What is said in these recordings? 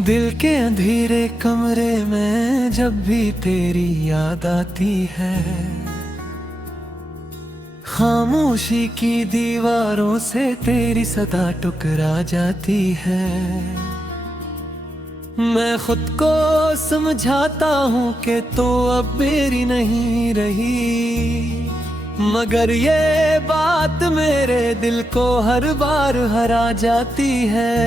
दिल के अंधेरे कमरे में जब भी तेरी याद आती है, खामोशी की दीवारों से तेरी सदा टुकरा जाती है। मैं खुद को समझाता हूँ कि तो अब मेरी नहीं रही, मगर ये बात मेरे दिल को हर बार हरा जाती है।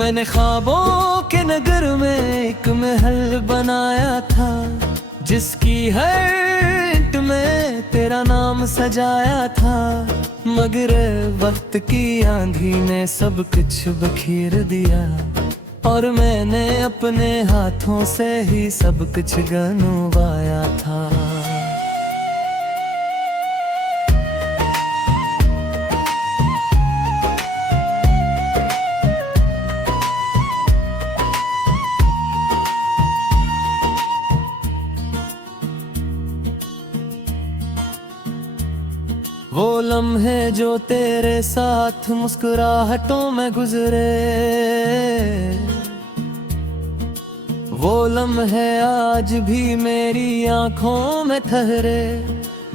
मैंने ख्वाबों के नगर में एक महल बनाया था, जिसकी हर ईंट में तेरा नाम सजाया था, मगर वक्त की आंधी ने सब कुछ बखेर दिया, और मैंने अपने हाथों से ही सब कुछ गंवाया था। वो लम्हे जो तेरे साथ मुस्कुराहटों में गुजरे, वो लम्हे आज भी मेरी आंखों में ठहरे।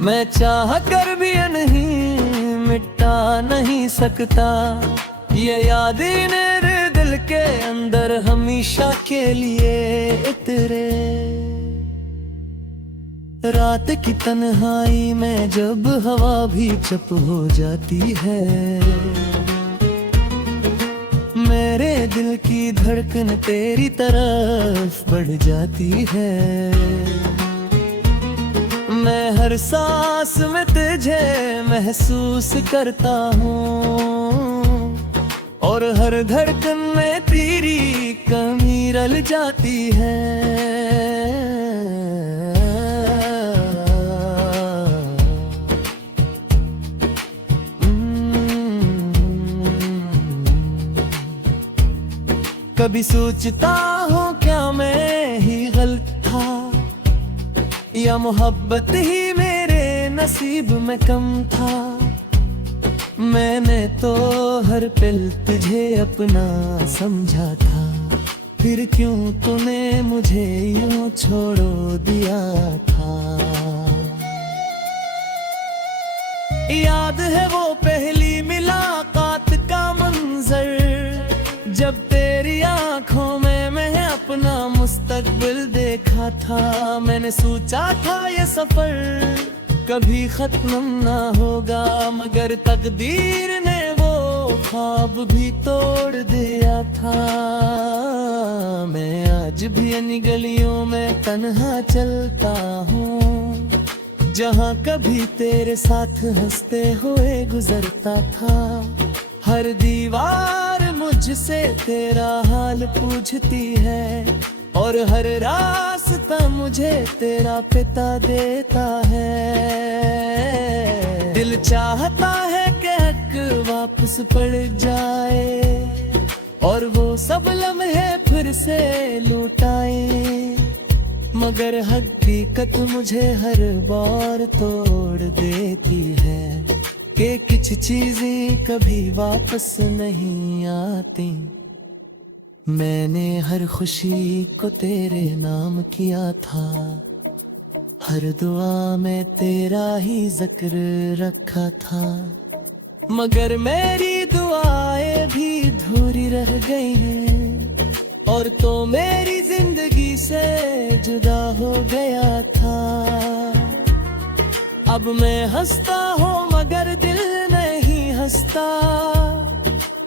मैं चाह कर भी नहीं मिटा नहीं सकता, ये यादें मेरे दिल के अंदर हमेशा के लिए इतरे। रात की तन्हाई में जब हवा भी चुप हो जाती है, मेरे दिल की धड़कन तेरी तरफ बढ़ जाती है। मैं हर सांस में तुझे महसूस करता हूँ, और हर धड़कन में तेरी कमी रल जाती है। कभी सोचता हूँ क्या मैं ही गलत था, या मोहब्बत ही मेरे नसीब में कम था। मैंने तो हर पल तुझे अपना समझा था, फिर क्यों तूने मुझे यूं छोड़ो दिया था। याद है वो पहली मुलाकात का मंजर, जब तेरी आंखों में मैं अपना मुस्तकबिल देखा था। मैंने सोचा था ये सफर कभी खत्म ना होगा, मगर तकदीर ने वो ख्वाब भी तोड़ दिया था। मैं आज भी इन गलियों में तन्हा चलता हूँ, जहाँ कभी तेरे साथ हंसते हुए गुजरता था। हर दीवार मुझसे तेरा हाल पूछती है, और हर रास्ता मुझे तेरा पिता देता है। दिल चाहता है कि हक वापस पड़ जाए, और वो सब लम्हे फिर से लौटाए, मगर हकीकत मुझे हर बार तोड़ देती है कि कुछ चीजें कभी वापस नहीं आती। मैंने हर खुशी को तेरे नाम किया था, हर दुआ में तेरा ही जिक्र रखा था, मगर मेरी दुआएं भी अधूरी रह गई हैं, और तो मेरी जिंदगी से जुदा हो गया था। अब मैं हंसता हूँ मगर दिल नहीं हंसता,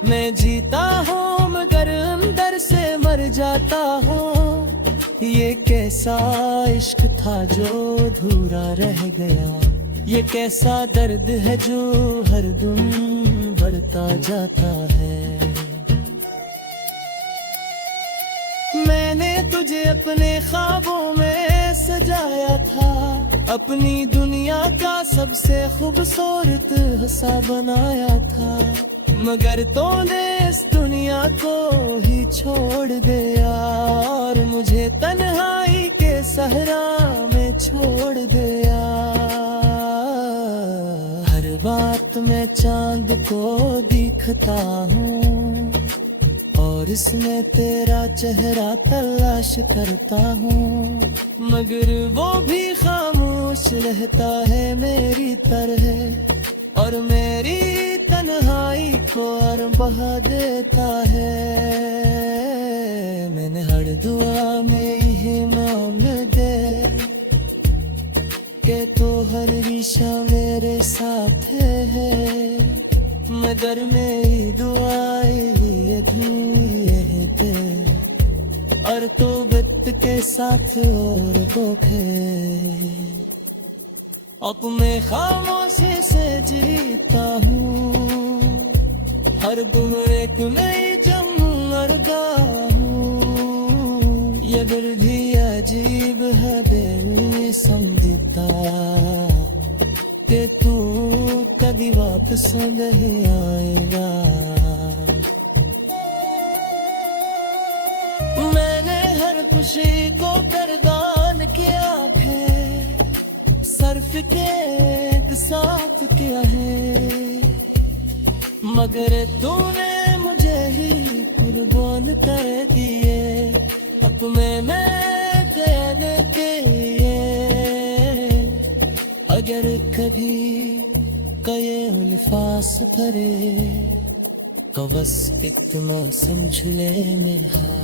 मैं जीता हूँ मगर अंदर से मर जाता हूँ। ये कैसा इश्क था जो अधूरा रह गया, ये कैसा दर्द है जो हर दिन बढ़ता जाता है। मैंने तुझे अपने ख्वाबों में सजाया था, अपनी दुनिया का सबसे खूबसूरत हिस्सा बनाया था, मगर तूने इस दुनिया को ही छोड़ दे यार, मुझे तन्हाई के सहरा में छोड़ दे यार। हर बात में चांद को दिखता हूँ और इसमें तेरा चेहरा तलाश करता हूँ, मगर वो भी खामोश रहता है मेरी तरह और मेरी तन्हाई को और बहा देता है। मैंने हर दुआ में यही मांग दे कि तो हर दिशा मेरे साथ है, मगर मेरी दुआएं ये दे और तो वक्त के साथ और धोखे। अब मैं खामोशी से जीता हूँ, हर गुम एक नई जंग हूँ। ये दिल भी अजीब है बेसमझता कि तू कभी वापस नहीं आएगा। मैंने हर खुशी को कुर्बान किया है, सर्फ के साथ किया है, मगर तूने मुझे ही कुर्बान कर दिए अपने में कहने के लिए। अगर कभी कये उल्फास करे तो बस इतना समझ ले मेरा।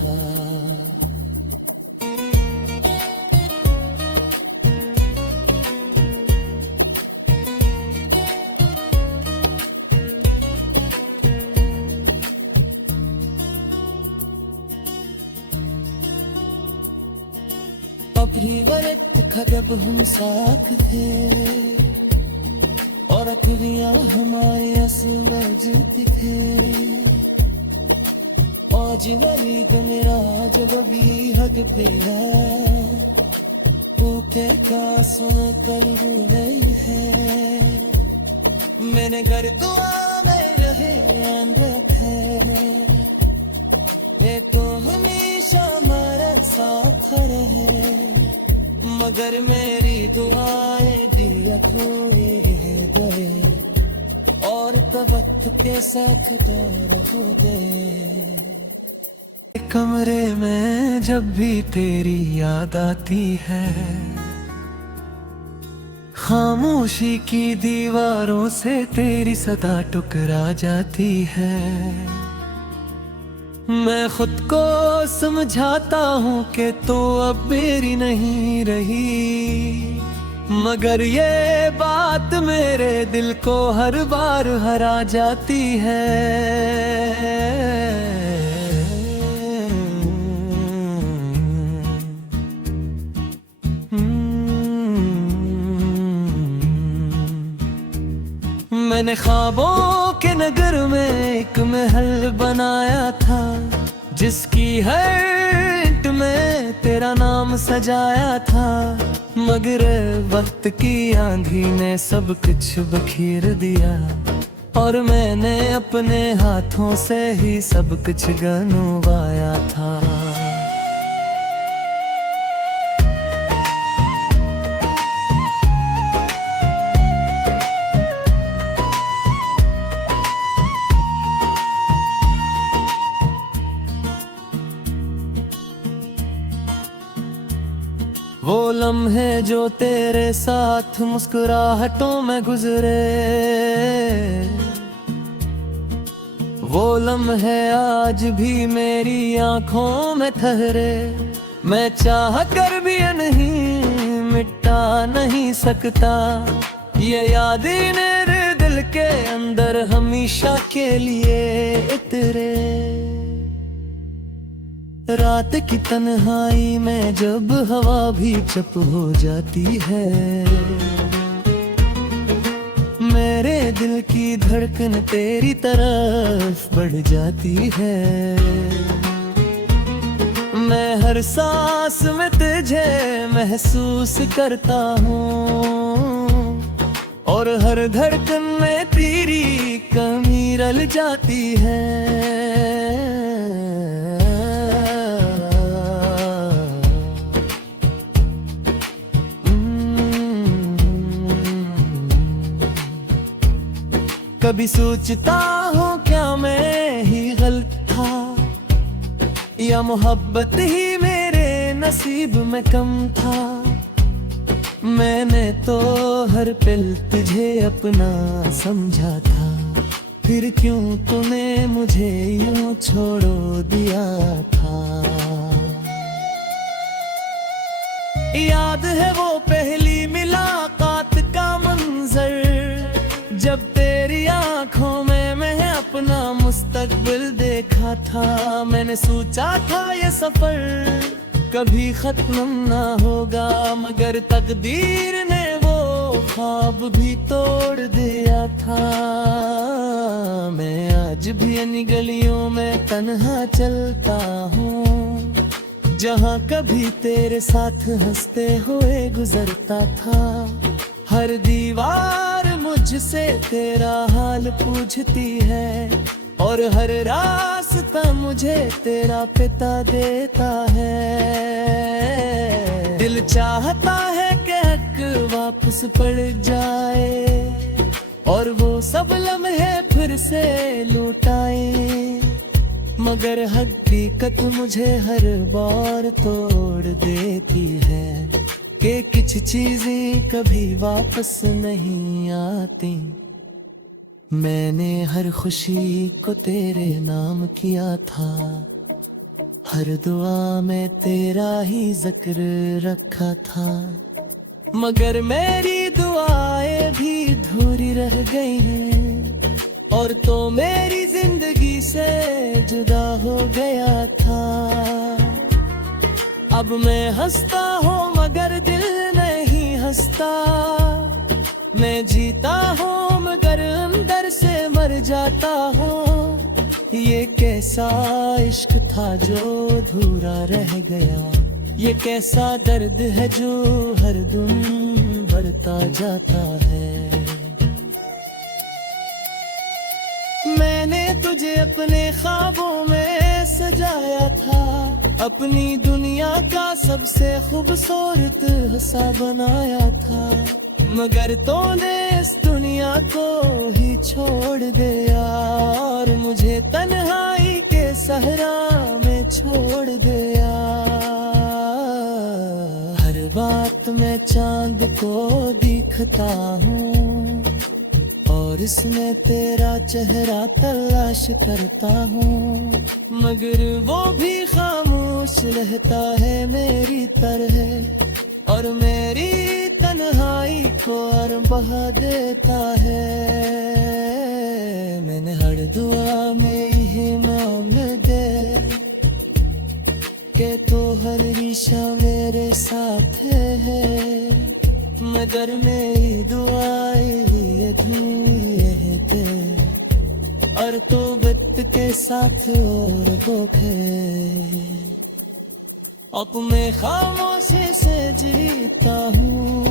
अभी वक्त था जब हम साथ थे और अखियां हमारी असमझती थे। आज वही तो मेरा जब अभी हग पे तू के कासों कर गई है। मैंने घर दुआ में रहे रखे ये तो हमेशा हमारा साथ रहे, मगर मेरी दुआएं दिया खोए गए और वक्त के साथ दौर हो गए। कमरे में जब भी तेरी याद आती है, खामोशी की दीवारों से तेरी सदा टुकरा जाती है। मैं खुद को समझाता हूँ कि तो अब मेरी नहीं रही, मगर ये बात मेरे दिल को हर बार हरा जाती है। मैंने ख्वाबों के नगर में एक महल बनाया था, जिसकी हर ईंट में तेरा नाम सजाया था, मगर वक्त की आंधी ने सब कुछ बखेर दिया और मैंने अपने हाथों से ही सब कुछ गंवाया था। वो लम्हे जो तेरे साथ मुस्कुराहटों में गुजरे, वो लम्हे आज भी मेरी आंखों में ठहरे। मैं चाह कर भी नहीं मिटा नहीं सकता, ये यादें मेरे दिल के अंदर हमेशा के लिए इतरे। रात की तन्हाई में जब हवा भी चुप हो जाती है, मेरे दिल की धड़कन तेरी तरफ बढ़ जाती है। मैं हर सांस में तुझे महसूस करता हूँ और हर धड़कन में तेरी कमी रल जाती है। कभी सोचता हूँ क्या मैं ही गलत था, या मोहब्बत ही मेरे नसीब में कम था। मैंने तो हर पल तुझे अपना समझा था, फिर क्यों तूने मुझे यूं छोड़ दिया था। याद है वो पहली मुलाकात का मंजर, जब तेरी आंखों में मैं अपना मुस्तकबिल देखा था। मैंने सोचा था ये सफर कभी खत्म ना होगा, मगर तकदीर ने वो ख्वाब भी तोड़ दिया था। मैं आज भी इन गलियों में तन्हा चलता हूँ, जहाँ कभी तेरे साथ हंसते हुए गुजरता था। हर दीवार मुझसे तेरा हाल पूछती है, और हर रास्ता मुझे तेरा पिता देता है। दिल चाहता है कि हक वापस पड़ जाए, और वो सब लम्हे फिर से लौटाए, मगर हकीकत मुझे हर बार तोड़ देती है कि कुछ चीजें कभी वापस नहीं आती। मैंने हर खुशी को तेरे नाम किया था, हर दुआ में तेरा ही जिक्र रखा था, मगर मेरी दुआएं भी अधूरी रह गई हैं, और तो मेरी जिंदगी से जुदा हो गया था। अब मैं हंसता हूँ मगर दिल नहीं हंसता, मैं जीता हूँ मगर अंदर से मर जाता हूँ। ये कैसा इश्क था जो अधूरा रह गया, ये कैसा दर्द है जो हर दिन बढ़ता जाता है। मैंने तुझे अपने ख्वाबों में सजाया था, अपनी दुनिया का सबसे खूबसूरत हिस्सा बनाया था, मगर तूने इस दुनिया को ही छोड़ दिया, और मुझे तन्हाई के सहरा में छोड़ दिया। हर बात में चांद को दिखता हूँ, और इसमें तेरा चेहरा तलाश करता हूँ, मगर वो भी खामोश रहता है मेरी तरह, और मेरी तन्हाई को और बहा देता है। मैंने हर दुआ में यही मांगे कि तू हर दिशा मेरे साथ है, मगर मेरी दुआएं ये थे, और तू वक्त के साथ और धोखे। अब मैं खामोशी से जीता हूँ,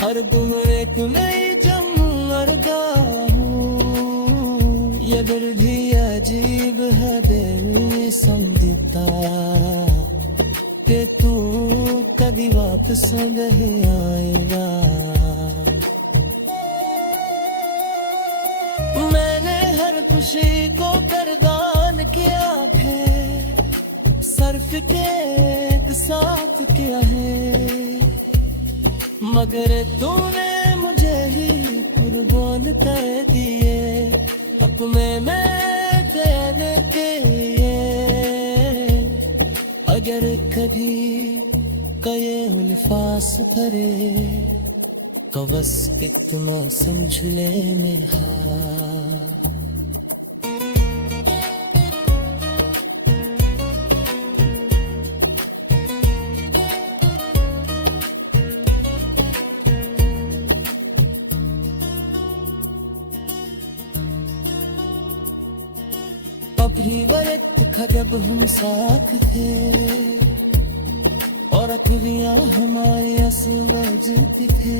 हर गुम एक नई जमरगा हूँ। ये दिल भी अजीब है दिल समझता कि तू कभी वापस नहीं आएगा। मैंने हर खुशी को कुर्बान किया है, सर्फ के साथ किया है, मगर तूने मुझे ही कुर्बान कर दिए अपने में कैद किए। अगर कभी कये उल्फास करे तो बस इतना समझ ले में हाँ। अपनी वक्त था जब हम साथ थे, और अखियां हमारी समझती थे,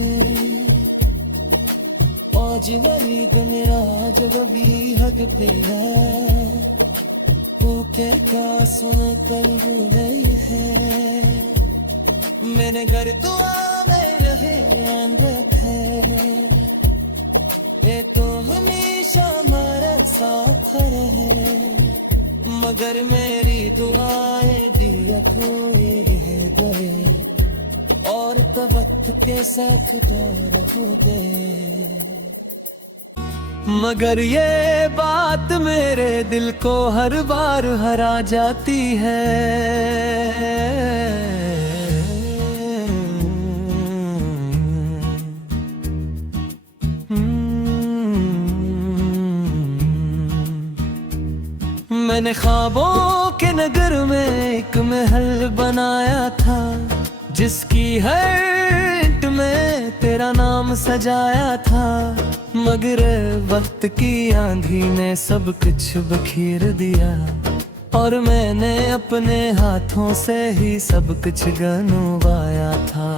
और जिगरी मेरा जब भी हद पे है, वो क्या सुने कर गई है। मैंने घर दुआ में रहे आंदत है, ये तो हमेशा हमारा साथ रहे। मगर मेरी दुआएं दिया खोए गए, और तो वक्त के साथ दौर होते। मगर ये बात मेरे दिल को हर बार हरा जाती है। मैंने ख्वाबों के नगर में एक महल बनाया था, जिसकी हर ईंट में तेरा नाम सजाया था। मगर वक्त की आंधी ने सब कुछ बखेर दिया, और मैंने अपने हाथों से ही सब कुछ गंवाया था।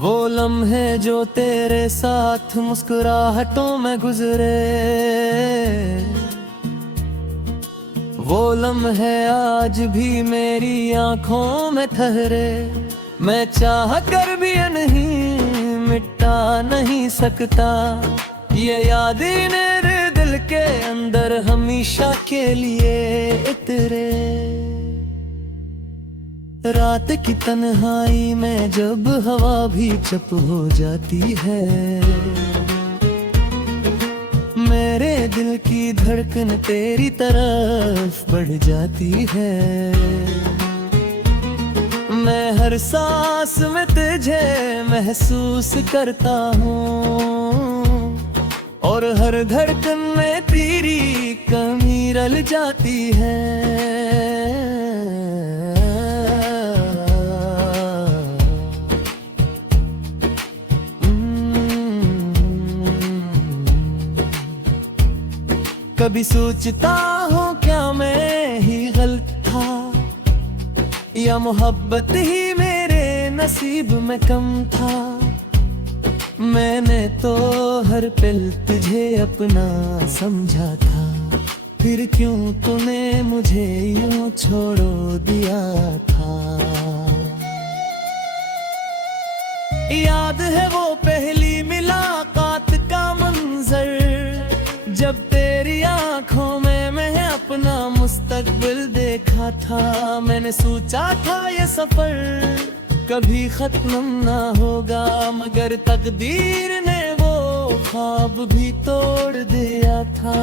वो लम्हे जो तेरे साथ मुस्कुराहटों में गुजरे, वो लम्हे आज भी मेरी आंखों में ठहरे। मैं चाह कर भी नहीं मिटा नहीं सकता, ये यादें मेरे दिल के अंदर हमेशा के लिए इतरे। रात की तन्हाई में जब हवा भी चुप हो जाती है, मेरे दिल की धड़कन तेरी तरफ बढ़ जाती है। मैं हर सांस में तुझे महसूस करता हूँ, और हर धड़कन में तेरी कमी रल जाती है। कभी सोचता हूँ क्या मैं ही गलत था, या मोहब्बत ही मेरे नसीब में कम था। मैंने तो हर पल तुझे अपना समझा था, फिर क्यों तूने मुझे यूं छोड़ो दिया था। याद है वो पहली मुलाकात का मंजर, जब तेरी आंखों में मैं अपना मुस्तकबिल देखा था। मैंने सोचा था ये सफर कभी खत्म ना होगा, मगर तकदीर ने वो ख्वाब भी तोड़ दिया था।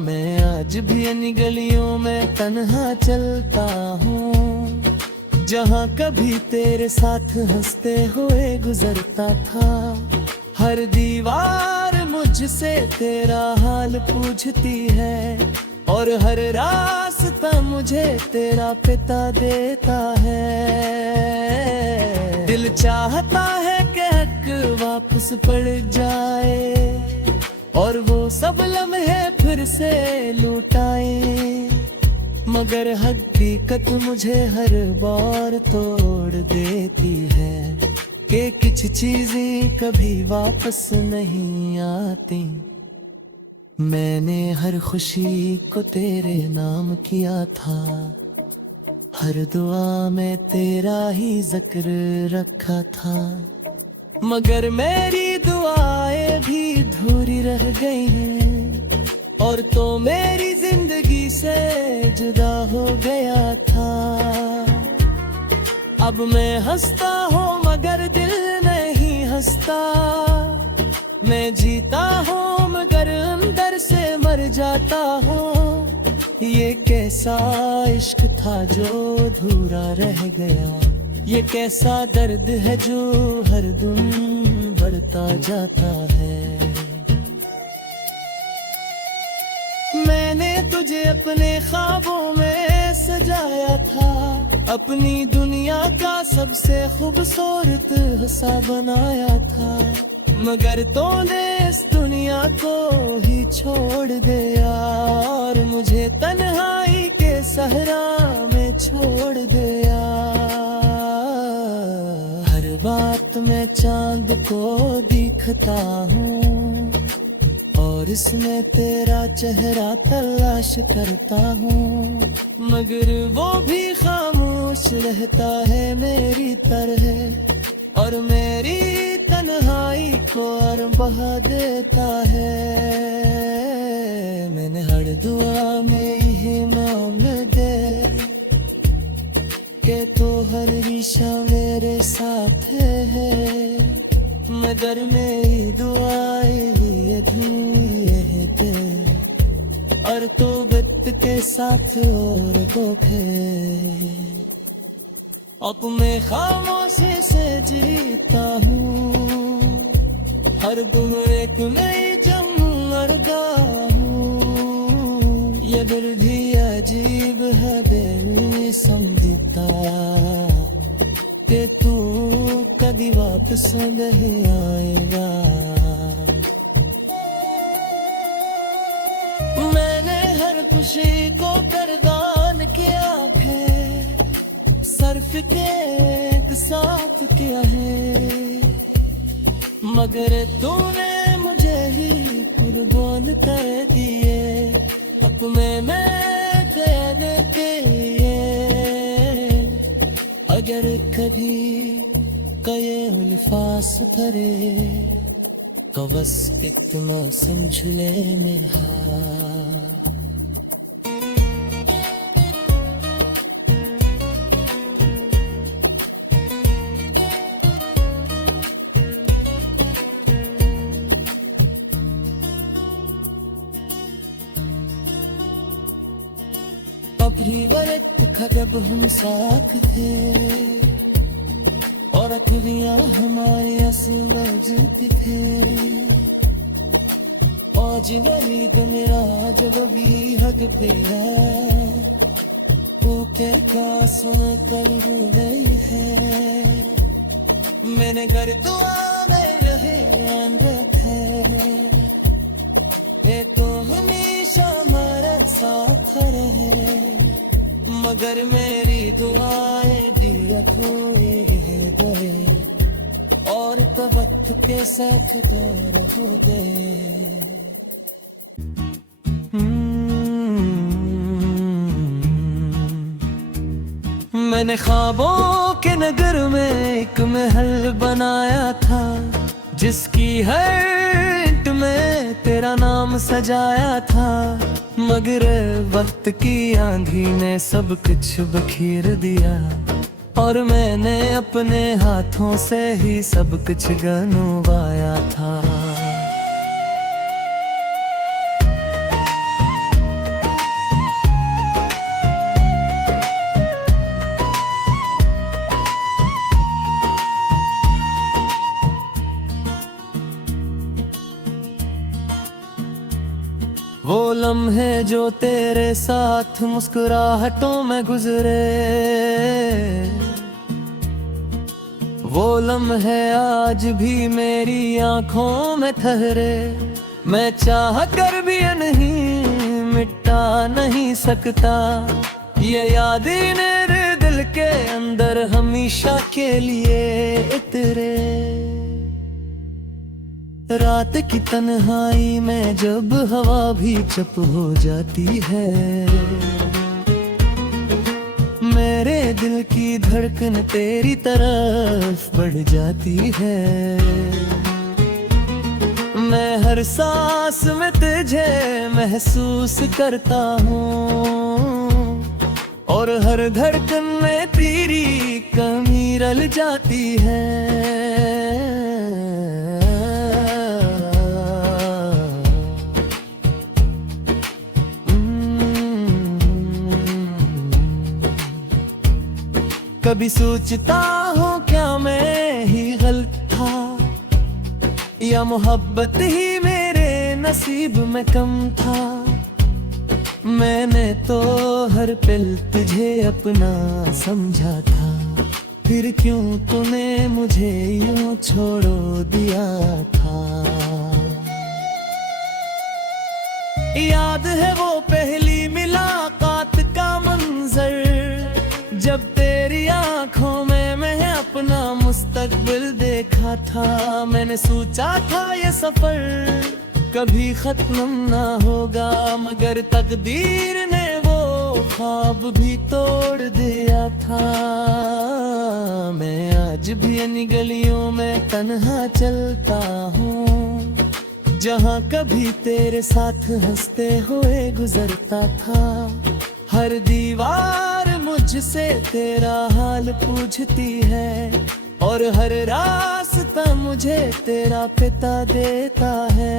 मैं आज भी इन गलियों में तन्हा चलता हूँ, जहाँ कभी तेरे साथ हंसते हुए गुजरता था। हर दीवार मुझसे तेरा हाल पूछती है, और हर रास्ता मुझे तेरा पिता देता है। दिल चाहता है कि हक वापस पड़ जाए, और वो सब लम्हे फिर से लौटाए। मगर हकीकत मुझे हर बार तोड़ देती है, कि कुछ चीजें कभी वापस नहीं आती। मैंने हर खुशी को तेरे नाम किया था, हर दुआ में तेरा ही जिक्र रखा था। मगर मेरी दुआएं भी अधूरी रह गई हैं, और तो मेरी जिंदगी से जुदा हो गया था। अब मैं हंसता हूँ मगर दिल नहीं हंसता, मैं जीता हूँ मगर अंदर से मर जाता हूँ। ये कैसा इश्क था जो अधूरा रह गया, ये कैसा दर्द है जो हर दिन बढ़ता जाता है। मैंने तुझे अपने ख्वाबों में सजाया था, अपनी दुनिया का सबसे खूबसूरत हिस्सा बनाया था, मगर तूने इस दुनिया को ही छोड़ दिया और मुझे तन्हाई के सहरा में छोड़ दिया। हर बात में चांद को दिखता हूँ और इसमें तेरा चेहरा तलाश करता हूँ, मगर वो भी खामोश रहता है मेरी तरह और मेरी तन्हाई को और बहा देता है। मैंने हर दुआ में यही मांग दे कि तू हर दिशा मेरे साथ है, मगर मेरी दुआएं ये थे और तो वक्त के साथ और धोखे। अब मैं खामोशी से जीता हूँ, हर गुम एक नई जमरगा हूँ। ये दिल भी अजीब है बेसमझता कि तू कभी वापस नहीं आएगा। मैंने हर खुशी को कुर्बान किया है, सर्फ के एक साथ किया है, मगर तूने मुझे ही कुर्बान कर दिए अपने में कहने के लिए। अगर कभी कये अल्फाज धरे तो बस इतना समझ ले में अपनी वक्त जब हम साथ थे और अखियां हमारी असमझती थे, आज वही तो मेरा जब भी हग पे है वो के कास में कर गई है। मैंने कर दुआ में यही आन रखे ये तो हमेशा हमारा साथ रहे, मगर मेरी दुआएं दिया खोए गए और तो वक्त के साथ दौर हो गए। मैंने ख्वाबों के नगर में एक महल बनाया था, जिसकी हर ईंट में तेरा नाम सजाया था, मगर वक्त की आंधी ने सब कुछ बखेर दिया और मैंने अपने हाथों से ही सब कुछ गंवाया था। वो लम्हे जो तेरे साथ मुस्कुराहटों में गुजरे, वो लम्हे आज भी मेरी आंखों में ठहरे। मैं चाह कर भी नहीं मिटा नहीं सकता ये यादें मेरे दिल के अंदर हमेशा के लिए इतरे। रात की तन्हाई में जब हवा भी चुप हो जाती है, मेरे दिल की धड़कन तेरी तरफ बढ़ जाती है। मैं हर सांस में तुझे महसूस करता हूँ और हर धड़कन में तेरी कमी रल जाती है। कभी सोचता हूँ क्या मैं ही गलत था या मोहब्बत ही मेरे नसीब में कम था। मैंने तो हर पल तुझे अपना समझा था, फिर क्यों तूने मुझे यूं छोड़ो दिया था। याद है वो पहली मुलाकात का मंजर, जब तेरी आंखों में मैं अपना मुस्तकबिल देखा था। मैंने सोचा था ये सफर कभी खत्म ना होगा, मगर तकदीर ने वो ख्वाब भी तोड़ दिया था। मैं आज भी इन गलियों में तन्हा चलता हूँ, जहाँ कभी तेरे साथ हंसते हुए गुजरता था। हर दीवार मुझसे तेरा हाल पूछती है, और हर रास्ता मुझे तेरा पिता देता है।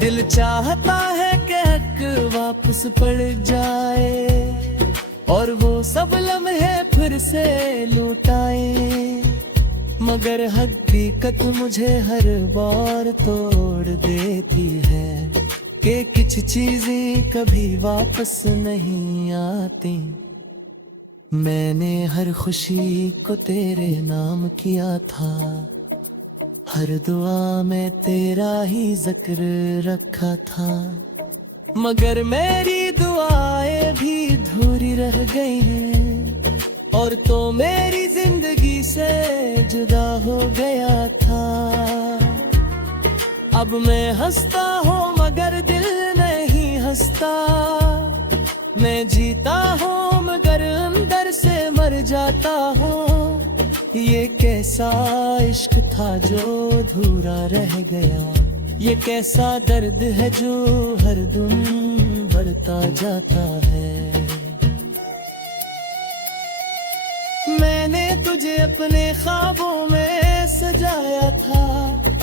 दिल चाहता है कि हक वापस पड़ जाए, और वो सब लम्हे फिर से लौटाए, मगर हकीकत मुझे हर बार तोड़ देती है कि कुछ चीजें कभी वापस नहीं आती। मैंने हर खुशी को तेरे नाम किया था, हर दुआ में तेरा ही जिक्र रखा था, मगर मेरी दुआएं भी अधूरी रह गई हैं, और तो मेरी जिंदगी से जुदा हो गया था। अब मैं हंसता हूँ मगर दिल नहीं हंसता, मैं जीता हूँ मगर अंदर से मर जाता हूँ। ये कैसा इश्क था जो अधूरा रह गया, ये कैसा दर्द है जो हर दम बढ़ता जाता है। मैंने तुझे अपने ख्वाबों में सजाया था,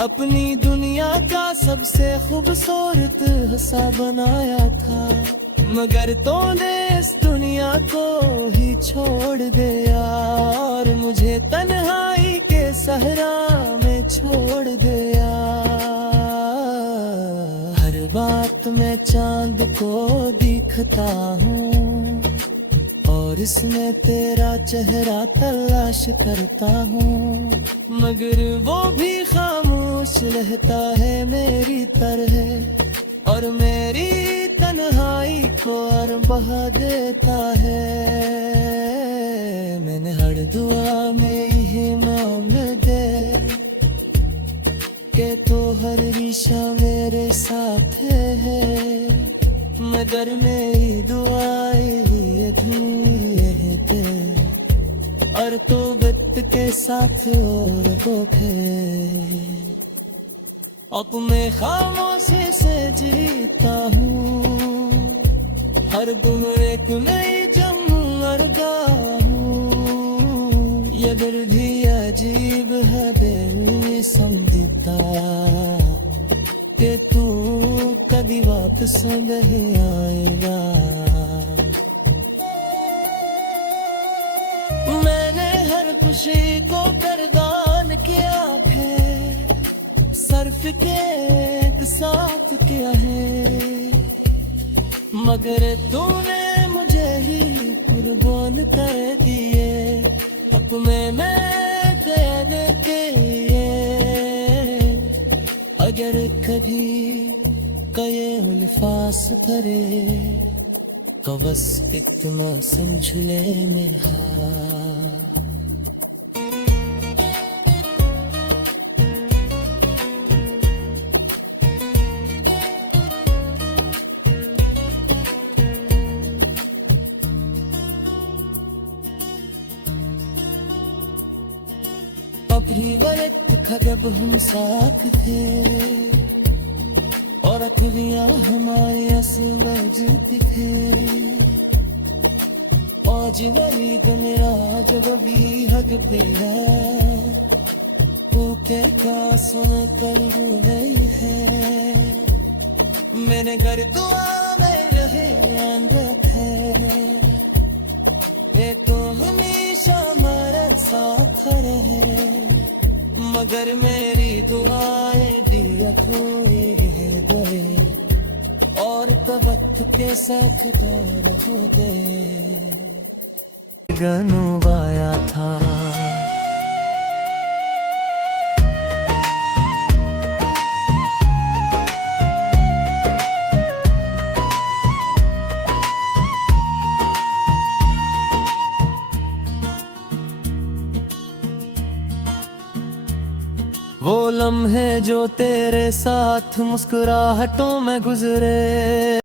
अपनी दुनिया का सबसे खूबसूरत हिस्सा बनाया था, मगर तूने इस दुनिया को ही छोड़ दिया, और मुझे तन्हाई के सहरा में छोड़ दिया। हर बात में चांद को दिखता हूँ, और इसमें तेरा चेहरा तलाश करता हूँ, मगर वो भी खामोश रहता है मेरी तरह, और मेरी तन्हाई को और बहा देता है। मैंने हर दुआ में यही मांग दे कि तो हर दिशा मेरे साथ है, मगर मेरी दुआएं ये दे, और तो वक्त के साथ और धोखे। अब मैं खामोशी से जीता हूँ, हर गुम एक नई जंगल हूँ। ये दिल भी अजीब है बेसमझता, कि तू कभी वापस नहीं आएगा। मैंने हर खुशी को कुर्बान किया है, सर्फ के साथ किया है, मगर तूने मुझे ही कुर्बान कर दिए अपने में कहने के लिए। अगर कभी कहे उल्फास करे, तो बस इतना समझ लेने हाँ। अपनी वक्त था जब हम साथ थे, और अखियां हमारी असवजती थे। आज वही दिन जब अभी हग पे है, तू के का सुन कर गई है। मैंने घर दुआ में रहे अंदर है, ये तो हमेशा हमारा साथ रहे, मगर मेरी दुआएं दिया खोए गए, और वक्त के साथ दौर होते गनवाया था। वो लम्हे जो तेरे साथ मुस्कुराहटों में गुजरे।